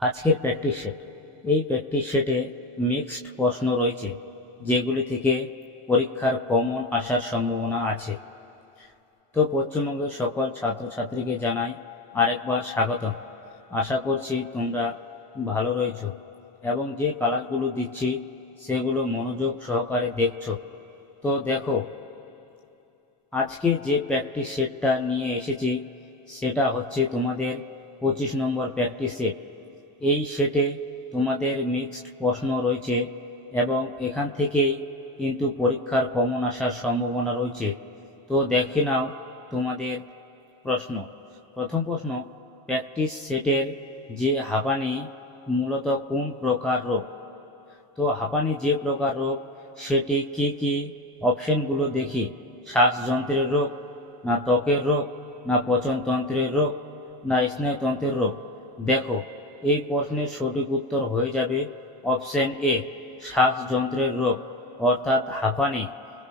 আজকের practice set এই practice সেটে মিক্সড প্রশ্ন রয়েছে, যেগুলি থেকে পরীক্ষার কমন আসার সম্ভাবনা আছে। তো পশ্চিমবঙ্গের সকল ছাত্রছাত্রীকে জানাই আরেকবার স্বাগতম। আশা করছি তোমরা ভালো রয়েছো এবং যে ক্লাসগুলো দিচ্ছি, সেগুলো মনোযোগ সহকারে দেখছ। তো দেখো, আজকে যে প্র্যাকটিস সেটটা নিয়ে এসেছি, সেটা হচ্ছে তোমাদের পঁচিশ নম্বর প্র্যাকটিস সেট এই সেটে তোমাদের মিক্সড প্রশ্ন রয়েছে এবং এখান থেকেই কিন্তু পরীক্ষার কমন আসার সম্ভাবনা রয়েছে। তো দেখে নাও তোমাদের প্রশ্ন। প্রথম প্রশ্ন প্র্যাকটিস সেটের যে হাঁপানি মূলত কোন প্রকার রোগ? তো হাঁপানি যে প্রকার রোগ, সেটি কি কি অপশনগুলো দেখি? শ্বাসযন্ত্রের রোগ, না ত্বকের রোগ, না পচনতন্ত্রের রোগ, না স্নায়ুতন্ত্রের রোগ। দেখো এই প্রশ্নের সঠিক উত্তর হয়ে যাবে অপশন এ শ্বাসযন্ত্রের রোগ, অর্থাৎ হাঁপানি,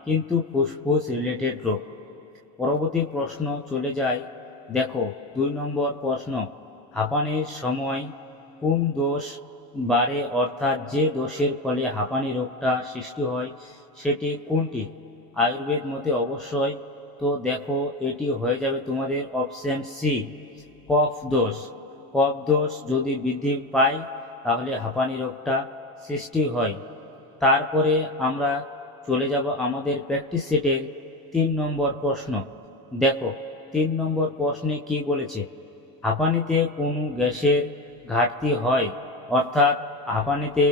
কিন্তু ফুসফুস রিলেটেড রোগ। পরবর্তী প্রশ্ন চলে যায়, দেখো, দুই নম্বর প্রশ্ন, হাঁপানির সময় কোন দোষ বাড়ে, অর্থাৎ যে দোষের ফলে হাঁপানি রোগটা সৃষ্টি হয়, সেটি কোনটি? আয়ুর্বেদ মতে অবশ্যই, তো দেখো, এটি হয়ে যাবে তোমাদের অপশন সি, কফ দোষ। কফ দোষ যদি বৃদ্ধি পায়, তাহলে হাঁপানি রোগটা সৃষ্টি হয়। তারপরে আমরা চলে যাব আমাদের প্র্যাকটিস সেটের তিন নম্বর প্রশ্ন। দেখো, তিন নম্বর প্রশ্নে কি বলেছে? হাঁপানিতে কোনো গ্যাসের ঘাটতি হয়? অর্থাৎ হাঁপানিতে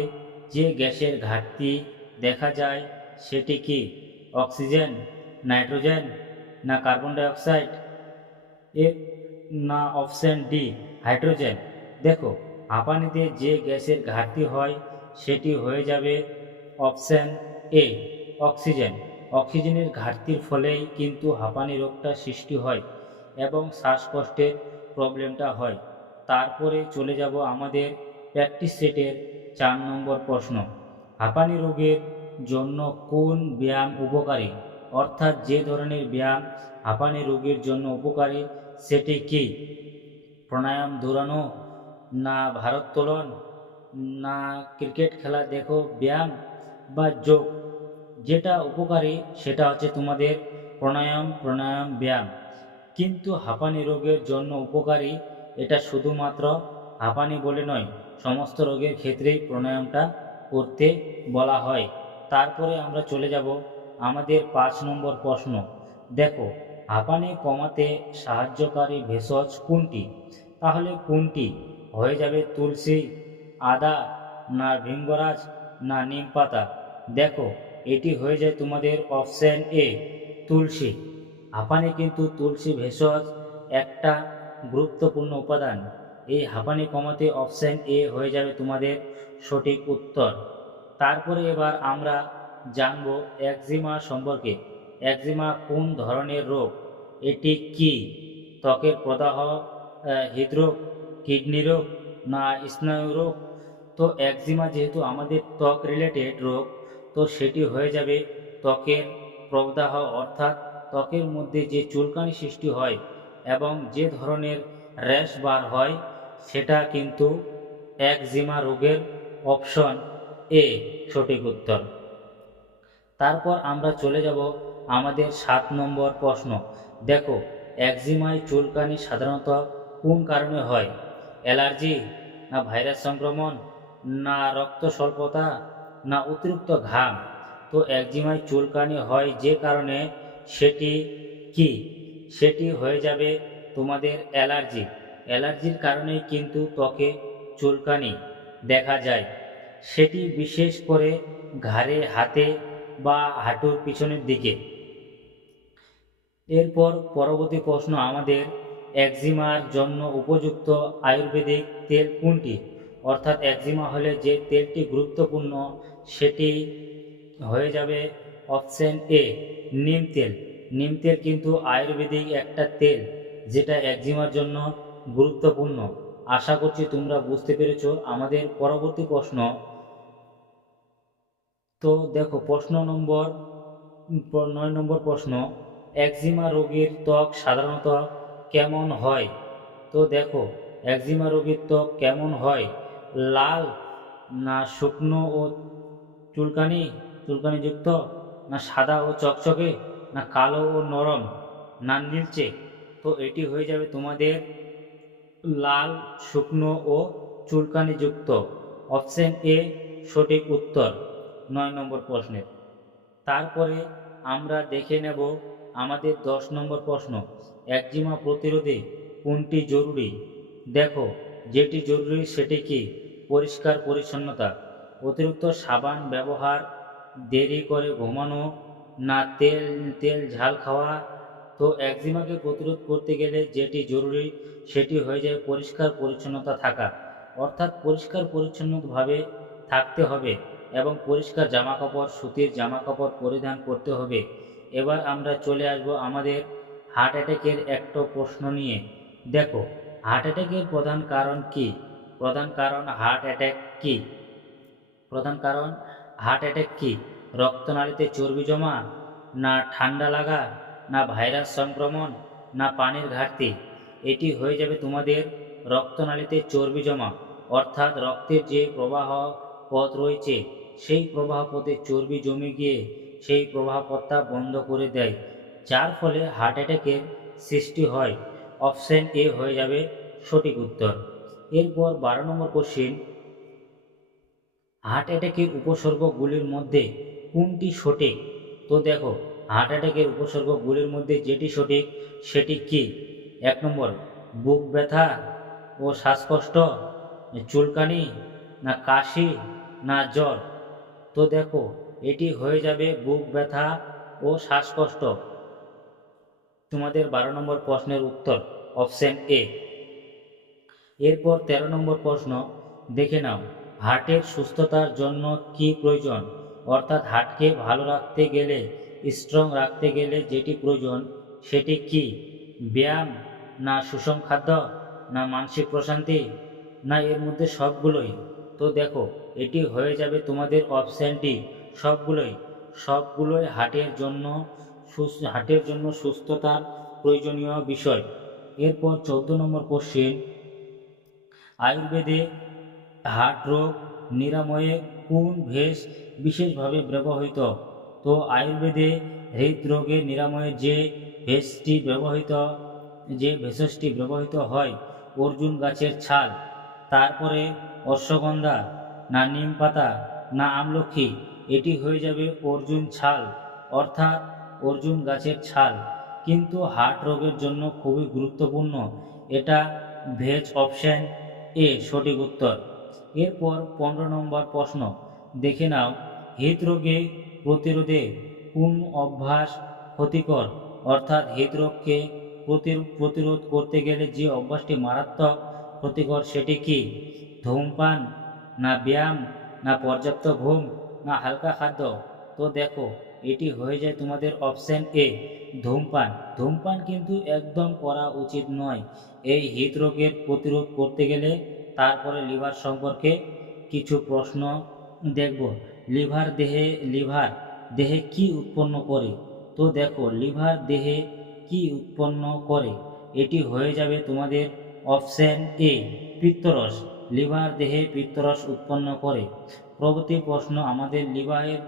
যে গ্যাসের ঘাটতি দেখা যায়, সেটি কি অক্সিজেন, নাইট্রোজেন, না কার্বন ডাইঅক্সাইড এ, না অপশন ডি? হাইড্রোজেন। দেখো, হাঁপানিতে যে গ্যাসের ঘাটতি হয়, সেটি হয়ে যাবে অপশন এ, অক্সিজেন। অক্সিজেনের ঘাটতির ফলেই কিন্তু হাঁপানি রোগটা সৃষ্টি হয় এবং শ্বাসকষ্টের প্রবলেমটা হয়। তারপরে চলে যাব আমাদের প্র্যাকটিস সেটের চার নম্বর প্রশ্ন। হাঁপানি রোগের জন্য কোন ব্যায়াম উপকারী? অর্থাৎ যে ধরনের ব্যায়াম হাঁপানি রোগের জন্য উপকারী, সেটি কি? প্রাণায়াম দৌড়ানো, না ভারোত্তোলন না ক্রিকেট খেলা, দেখো ব্যায়াম বা যোগ। যেটা উপকারী, সেটা হচ্ছে তোমাদের প্রাণায়াম প্রাণায়াম, ব্যায়াম। কিন্তু হাঁপানি রোগের জন্য উপকারী, এটা শুধুমাত্র হাঁপানি বলে নয়, সমস্ত রোগের ক্ষেত্রেই প্রাণায়ামটা করতে বলা হয়। তারপরে আমরা চলে যাব আমাদের পাঁচ নম্বর প্রশ্ন। দেখো, হাঁপানি কমাতে সাহায্যকারী ভেষজ কোনটি? তাহলে কোনটি? হয়ে যাবে তুলসী, আদা, না ভিঙ্গরাজ, না নিম পাতা। দেখো, এটি হয়ে যায় তোমাদের অপশান এ, তুলসী। হাঁপানি কিন্তু তুলসী ভেষজ একটা গুরুত্বপূর্ণ উপাদান। এই হাঁপানি কমাতে অপশান এ হয়ে যাবে তোমাদের সঠিক উত্তর। তারপরে এবার আমরা জানব একজিমা সম্পর্কে। একজিমা কোন ধরনের রোগ? এটি কি? ত্বকের প্রদাহ হৃদরোগ, কিডনি রোগ, না স্নায়ু রোগ। তো একজিমা যেহেতু আমাদের ত্বক রিলেটেড রোগ, তো সেটি হয়ে যাবে ত্বকের প্রদাহ অর্থাৎ ত্বকের মধ্যে যে চুলকানি সৃষ্টি হয় এবং যে ধরনের র্যাশ বার হয়, সেটা কিন্তু একজিমা রোগের অপশন এ সঠিক উত্তর। তারপর আমরা চলে যাব আমাদের সাত নম্বর প্রশ্ন। দেখো, একজিমায় চুলকানি সাধারণত কোন কারণে হয়? অ্যালার্জি, না ভাইরাস সংক্রমণ, না রক্ত স্বল্পতা, না অতিরিক্ত ঘাম? তো একজিমায় চুলকানি হয় যে কারণে সেটি কি? সেটি হয়ে যাবে তোমাদের অ্যালার্জি। অ্যালার্জির কারণেই কিন্তু ত্বকে চুলকানি দেখা যায়। সেটি বিশেষ করে ঘাড়ে, হাতে বা হাঁটুর পিছনের দিকে। এরপর পরবর্তী প্রশ্ন আমাদের একজিমার জন্য উপযুক্ত আয়ুর্বেদিক তেল কোনটি? অর্থাৎ একজিমা হলে যে তেলটি গুরুত্বপূর্ণ, সেটি হয়ে যাবে অপশন এ, নিম তেল। নিম তেল কিন্তু আয়ুর্বেদিক একটা তেল, যেটা একজিমার জন্য গুরুত্বপূর্ণ। আশা করছি তোমরা বুঝতে পেরেছ আমাদের পরবর্তী প্রশ্ন। তো দেখো, প্রশ্ন নম্বর নয় নম্বর প্রশ্ন, একজিমা রোগীর ত্বক সাধারণত কেমন হয়? তো দেখো, একজিমা রোগীর ত্বক কেমন হয়? লাল না শুকনো ও চুলকানি, চুলকানিযুক্ত? না সাদা ও চকচকে? না কালো ও নরম? না নীলচে? তো এটি হয়ে যাবে তোমাদের লাল, শুকনো ও চুলকানিযুক্ত। অপশন এ, সঠিক উত্তর। নয় নম্বর প্রশ্নের। তারপরে আমরা দেখে নেব আমাদের দশ নম্বর প্রশ্ন। একজিমা প্রতিরোধে কোনটি জরুরি? দেখো, যেটি জরুরি সেটি কি? পরিষ্কার পরিচ্ছন্নতা। অতিরিক্ত সাবান ব্যবহার, দেরি করে ঘুমানো না তেল তেল ঝাল খাওয়া। তো একজিমাকে প্রতিরোধ করতে গেলে যেটি জরুরি সেটি হয়ে যায় পরিষ্কার পরিচ্ছন্নতা থাকা। অর্থাৎ পরিষ্কার পরিচ্ছন্নভাবে থাকতে হবে এবং পরিষ্কার জামাকাপড়, সুতির জামাকাপড় পরিধান করতে হবে। এবার আমরা চলে আসব আমাদের হার্ট অ্যাটাকের একটা প্রশ্ন নিয়ে। দেখো, হার্ট অ্যাটাকের প্রধান কারণ কি? প্রধান কারণ হার্ট অ্যাটাক কি? প্রধান কারণ হার্ট অ্যাটাক কি? রক্তনালীতে চর্বি জমা, না ঠান্ডা লাগা, না ভাইরাস সংক্রমণ, না পানির ঘাটতি? এটি হয়ে যাবে তোমাদের রক্তনালীতে চর্বি জমা, অর্থাৎ রক্তের যে প্রবাহ পথ রয়েছে, সেই প্রবাহ পথে চর্বি জমে গিয়ে সেই প্রবাহ পথটা বন্ধ করে দেয়। যার ফলে হার্ট অ্যাটাকের সৃষ্টি হয়। অপশান এ হয়ে যাবে সঠিক উত্তর। এরপর বারো নম্বর কোশ্চিন হার্ট অ্যাটাকের উপসর্গগুলির মধ্যে কোনটি সঠিক? তো দেখো হার্ট অ্যাটাকের উপসর্গগুলির মধ্যে যেটি সঠিক, সেটি কি? এক নম্বর, বুক ব্যথা ও শ্বাসকষ্ট, চুলকানি না কাশি না জ্বর? তো দেখো, এটি হয়ে যাবে বুক ব্যথা ও শ্বাসকষ্ট। তোমাদের বারো নম্বর প্রশ্নের উত্তর অপশন এ এরপর তেরো নম্বর প্রশ্ন, দেখে নাও, হার্টের সুস্থতার জন্য কি প্রয়োজন? অর্থাৎ হার্টকে ভালো রাখতে গেলে স্ট্রং রাখতে গেলে যেটি প্রয়োজন, সেটি কি? ব্যায়াম, না সুষম খাদ্য, না মানসিক প্রশান্তি, না এর মধ্যে সবগুলোই? তো দেখো, এটি হয়ে যাবে তোমাদের অপশানটি সবগুলোই। সবগুলোই হার্টের জন্য হার্টের জন্য সুস্থতার প্রয়োজনীয় বিষয়। এরপর চৌদ্দ নম্বর কোশ্চেন আয়ুর্বেদে হার্ট রোগ নিরাময়ে কোন ভেষ বিশেষভাবে ব্যবহৃত? তো আয়ুর্বেদে হৃদরোগের নিরাময়ে যে ভেষটি ব্যবহৃত, যে ভেষজটি ব্যবহৃত হয়, অর্জুন গাছের ছাল, তারপরে অশ্বগন্ধা, না নিম পাতা, না আমলক্ষী এটি হয়ে যাবে অর্জুন ছাল। অর্থাৎ অর্জুন গাছের ছাল। কিন্তু হার্ট রোগের জন্য খুবই গুরুত্বপূর্ণ। এটা ভেজ অপশান এ সঠিক উত্তর। এরপর পনেরো নম্বর প্রশ্ন। দেখে নাও। হৃদরোগে প্রতিরোধে কোন অভ্যাস ক্ষতিকর? অর্থাৎ হৃদরোগকে প্রতি- প্রতিরোধ করতে গেলে যে অভ্যাসটি মারাত্মক ক্ষতিকর সেটি কি? ধূমপান, না ব্যায়াম, না পর্যাপ্ত ঘুম, না হালকা খাদ্য? তো দেখো। এটি হয়ে যায় তোমাদের অপশান এ ধূমপান। ধূমপান কিন্তু একদম করা উচিত নয়। এই হৃদরোগের প্রতিরোধ করতে গেলে তারপরে লিভার সম্পর্কে কিছু প্রশ্ন দেখব। লিভার দেহে লিভার দেহে কি উৎপন্ন করে? তো দেখো লিভার দেহে কি উৎপন্ন করে? এটি হয়ে যাবে তোমাদের অপশান এ পিত্তরস। লিভার দেহে পিত্তরস উৎপন্ন করে। পরবর্তী প্রশ্ন, আমাদের লিভারের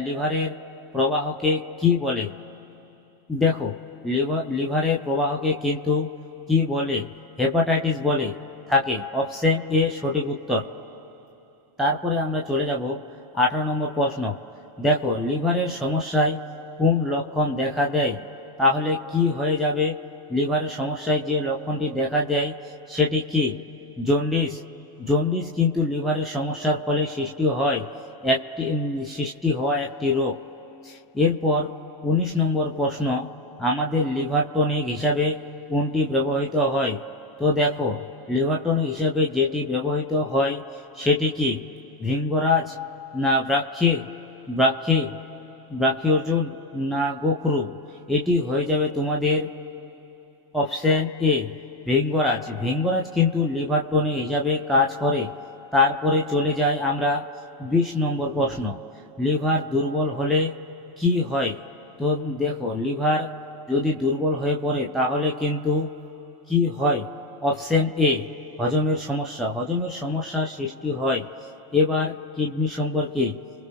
লিভারের প্রবাহকে কি বলে? দেখো, লিভার, লিভারের প্রবাহকে কিন্তু কি বলে? হেপাটাইটিস বলে, থাকে। অপশন এ সঠিক উত্তর। তারপরে আমরা চলে যাব আঠারো নম্বর প্রশ্ন। দেখো, লিভারের সমস্যায় কোন লক্ষণ দেখা দেয়? তাহলে কি হয়ে যাবে? লিভারের সমস্যায় যে লক্ষণটি দেখা দেয়, সেটি কি? জন্ডিস। জন্ডিস কিন্তু লিভারের সমস্যার ফলে সৃষ্টি হয়, একটি, সৃষ্টি হওয়া একটি রোগ। এরপর উনিশ নম্বর প্রশ্ন, আমাদের লিভার টনিক হিসাবে কোনটি ব্যবহৃত হয়? তো দেখো লিভার টনিক হিসাবে যেটি ব্যবহৃত হয় সেটি কি ভৃঙ্গরাজ না ব্রাক্ষী ব্রাক্ষী ব্রাক্ষী অর্জুন না গোখরু? এটি হয়ে যাবে তোমাদের অপশান এ, ভৃঙ্গরাজ। ভৃঙ্গরাজ কিন্তু লিভার হিসাবে কাজ করে। তারপরে চলে যায় আমরা বিশ নম্বর প্রশ্ন, লিভার দুর্বল হলে কি হয়? তো দেখো, লিভার যদি দুর্বল হয়ে পড়ে, তাহলে কিন্তু কি হয়? অপশন এ, হজমের সমস্যা। হজমের সমস্যার সৃষ্টি হয়। এবার কিডনি সম্পর্কে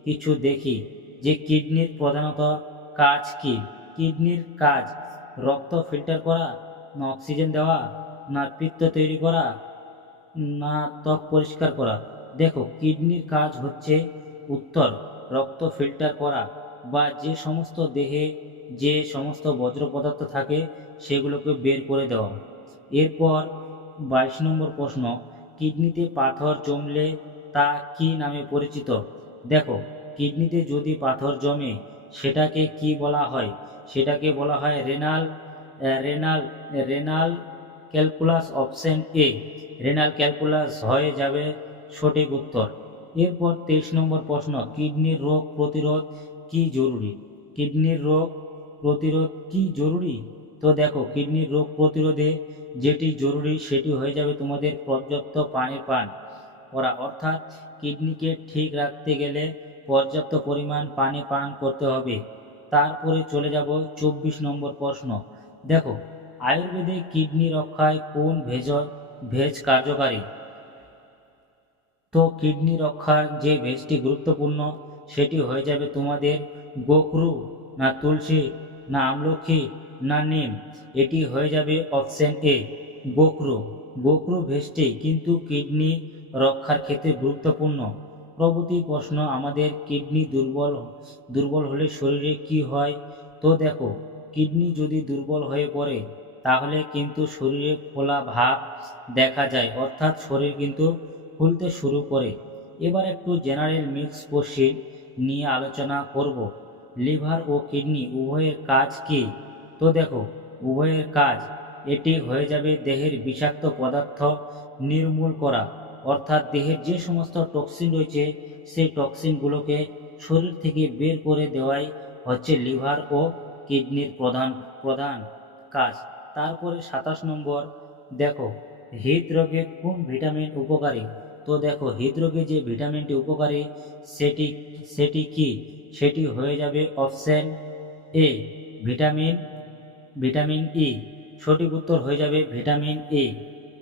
কিছু দেখি। যে কিডনির প্রধানত কাজ কি? কিডনির কাজ, রক্ত ফিল্টার করা, না অক্সিজেন দেওয়া, না পিত্ত তৈরি করা, না ত্বক পরিষ্কার করা। দেখো, কিডনির কাজ হচ্ছে উত্তর, রক্ত ফিল্টার করা। বা যে সমস্ত দেহে যে সমস্ত বজ্র পদার্থ থাকে, সেগুলোকে বের করে দেওয়া এরপর বাইশ নম্বর প্রশ্ন, কিডনিতে পাথর জমলে তা কি নামে পরিচিত? দেখো, কিডনিতে যদি পাথর জমে, সেটাকে কি বলা হয়? সেটাকে বলা হয় renal renal renal calculus option A renal calculus হয়ে যাবে সঠিক উত্তর। এরপর তেইশ নম্বর প্রশ্ন, কিডনির রোগ প্রতিরোধ কি জরুরি? কিডনির রোগ প্রতিরোধ কি জরুরি? তো দেখো, কিডনির রোগ প্রতিরোধে যেটি জরুরি সেটি হয়ে যাবে তোমাদের পর্যাপ্ত পানি পান করা। অর্থাৎ কিডনিকে ঠিক রাখতে গেলে পর্যাপ্ত পরিমাণ পানি পান করতে হবে। তারপরে চলে যাব চব্বিশ নম্বর প্রশ্ন। দেখো, আয়ুর্বেদে কিডনি রক্ষায় কোন ভেজ ভেজ কার্যকারী? তো কিডনি রক্ষার যে ভেজটি গুরুত্বপূর্ণ সেটি হয়ে যাবে তোমাদের গোখরু, না তুলসী, না আমলখি, না নিম। এটি হয়ে যাবে অপশান এ গোখরু। গোখরু ভেজটি কিন্তু কিডনি রক্ষার ক্ষেত্রে গুরুত্বপূর্ণ। প্রভৃতি প্রশ্ন, আমাদের কিডনি দুর্বল দুর্বল হলে শরীরে কি হয়? তো দেখো, কিডনি যদি দুর্বল হয়ে পড়ে, তাহলে কিন্তু শরীরে ফোলা ভাব দেখা যায়, অর্থাৎ শরীর কিন্তু ফুলতে শুরু করে। এবার একটু জেনারেল মিক্স কোশ্চিন নিয়ে আলোচনা করব। লিভার ও কিডনি উভয়ের কাজ কি? তো দেখো, উভয়ের কাজ, এটি হয়ে যাবে দেহের বিষাক্ত পদার্থ নির্মূল করা। অর্থাৎ দেহের যে সমস্ত টক্সিন রয়েছে, সেই টক্সিনগুলোকে শরীর থেকে বের করে দেওয়াই হচ্ছে লিভার ও কিডনির প্রধান প্রধান কাজ। তারপরে সাতাশ নম্বর, দেখো, হৃদরোগে কোন ভিটামিন উপকারী? তো দেখো, হৃদরোগে যে ভিটামিনটি উপকারী, সেটি সেটি কি? সেটি হয়ে যাবে option A, vitamin vitamin E. সঠিক উত্তর হয়ে যাবে ভিটামিন এ।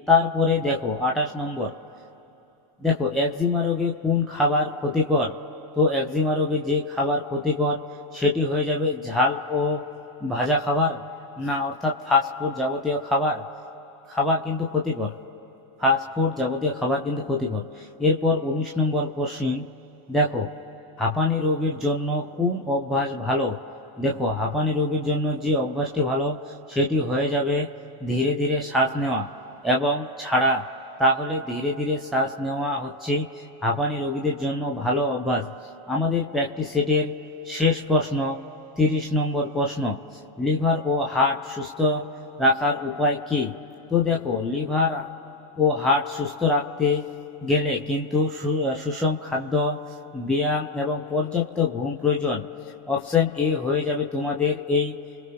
তারপরে দেখো, আঠাশ নম্বর। দেখো, একজিমা রোগে কোন খাবার ক্ষতিকর? তো একজিমা রোগে যে খাবার ক্ষতিকর, সেটি হয়ে যাবে ঝাল ও ভাজা খাবার, না অর্থাৎ ফাস্টফুড যাবতীয় খাবার। খাবার কিন্তু ক্ষতিকর। ফাস্টফুড যাবতীয় খাবার কিন্তু ক্ষতিকর। এরপর উনিশ নম্বর কোশ্চিন, দেখো, হাঁপানি রোগীর জন্য কোন অভ্যাস ভালো? দেখো, হাঁপানি রোগীর জন্য যে অভ্যাসটি ভালো, সেটি হয়ে যাবে ধীরে ধীরে শ্বাস নেওয়া এবং ছাড়া। তাহলে ধীরে ধীরে শ্বাস নেওয়া হচ্ছে হাঁপানি রোগীদের জন্য ভালো অভ্যাস। আমাদের প্র্যাকটিস সেটের শেষ প্রশ্ন, তিরিশ নম্বর প্রশ্ন, লিভার ও হার্ট সুস্থ রাখার উপায় কি? তো দেখো, লিভার ও হার্ট সুস্থ রাখতে গেলে কিন্তু সুষম খাদ্য, ব্যায়াম এবং পর্যাপ্ত ঘুম প্রয়োজন। অপশান এ হয়ে যাবে তোমাদের এই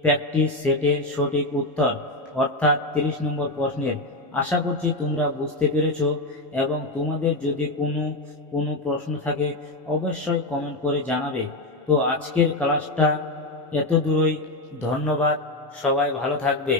প্র্যাকটিস সেটের সঠিক উত্তর, অর্থাৎ তিরিশ নম্বর প্রশ্নের। আশা করছি তোমরা বুঝতে পেরেছ এবং তোমাদের যদি কোনো কোনো প্রশ্ন থাকে অবশ্যই কমেন্ট করে জানাবে। তো আজকের ক্লাসটা এত দূরই ধন্যবাদ। সবাই ভালো থাকবে।